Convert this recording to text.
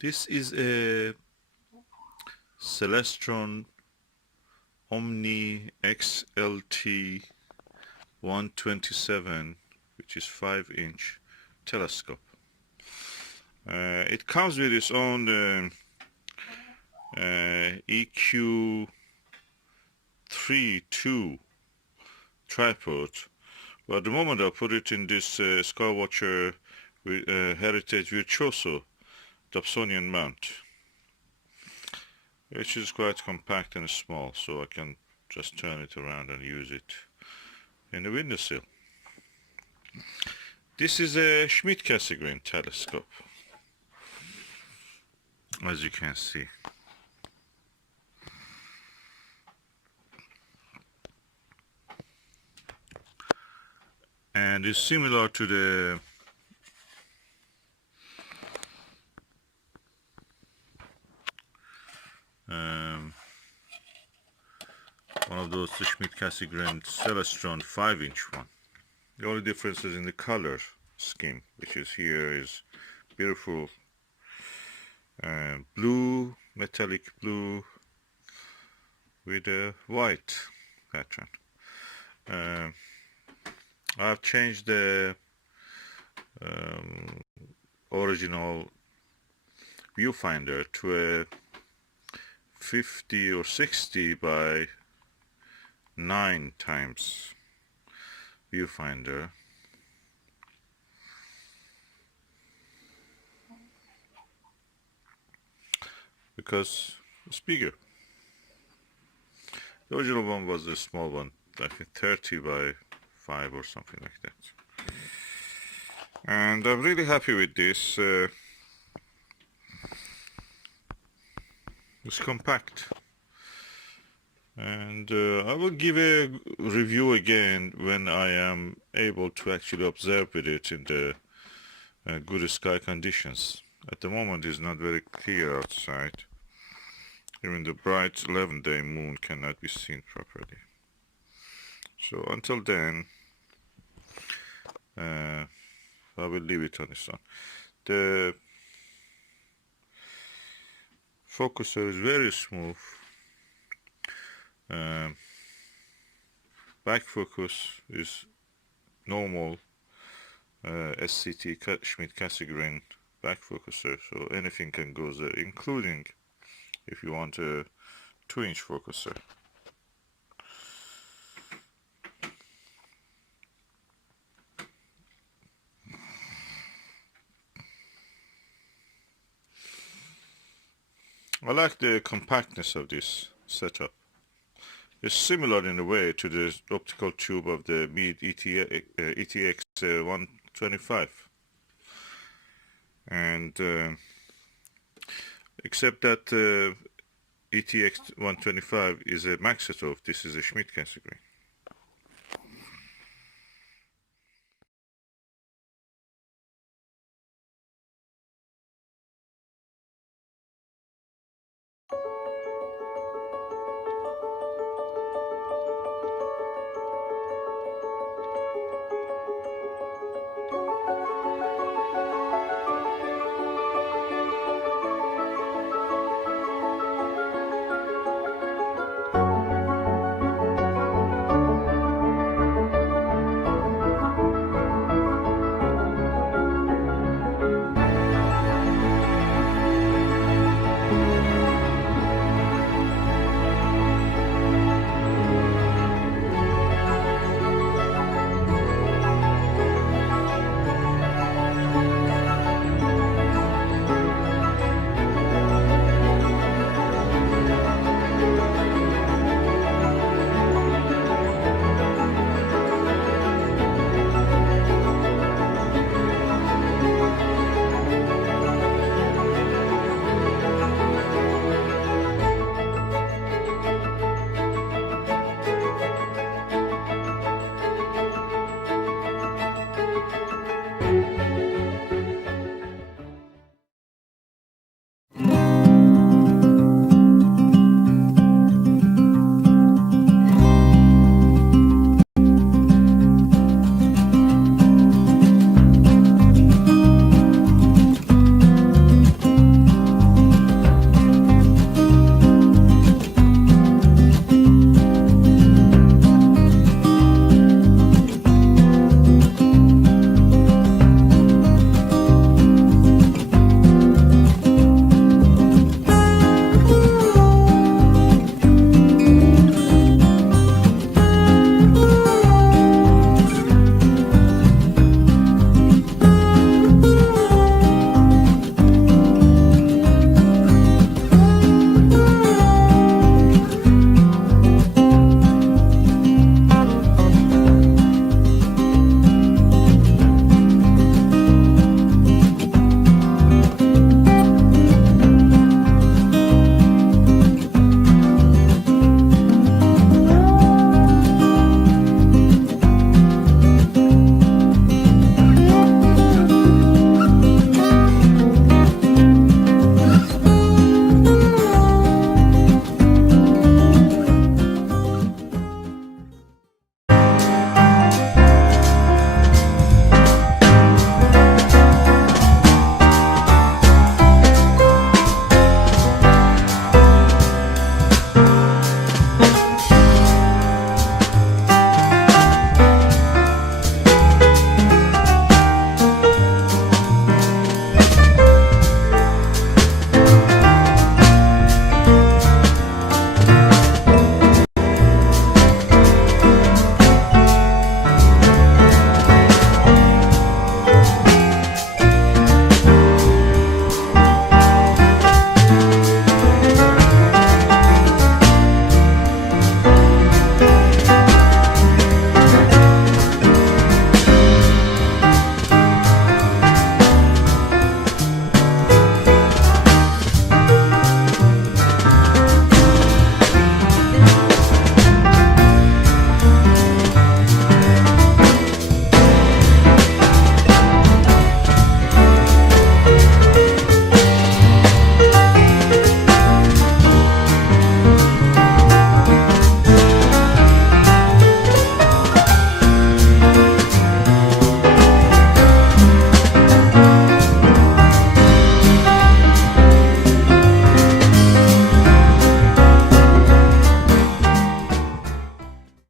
This is a Celestron Omni XLT 127, which is 5-inch telescope. It comes with its own EQ32 tripod, but at the moment I put it in this Skywatcher Heritage Virtuoso Dobsonian mount, which is quite compact and small, so I can just turn it around and use it in the windowsill. This is a Schmidt-Cassegrain telescope, as you can see. And it's similar to the one of those Schmidt-Cassegrain Celestron 5-inch one. The only difference is in the color scheme, which is here is beautiful blue, metallic blue with a white pattern. I've changed the original viewfinder to a 50 or 60 by 9 times viewfinder, because it's bigger. The original one was a small one, I think 30 by 5 or something like that. And I'm really happy with this. It's compact. And I will give a review again when I am able to actually observe with it in the good sky conditions. At the moment it's not very clear outside. Even the bright 11-day moon cannot be seen properly. So until then, I will leave it on its own. The focuser is very smooth. Back focus is normal SCT Schmidt-Cassegrain back focuser, so anything can go there, including if you want a 2-inch focuser. I like the compactness of this setup. It's similar in a way to the optical tube of the Meade ETX 125, and except that ETX 125 is a Maxetov, this is a Schmidt-Cassegrain.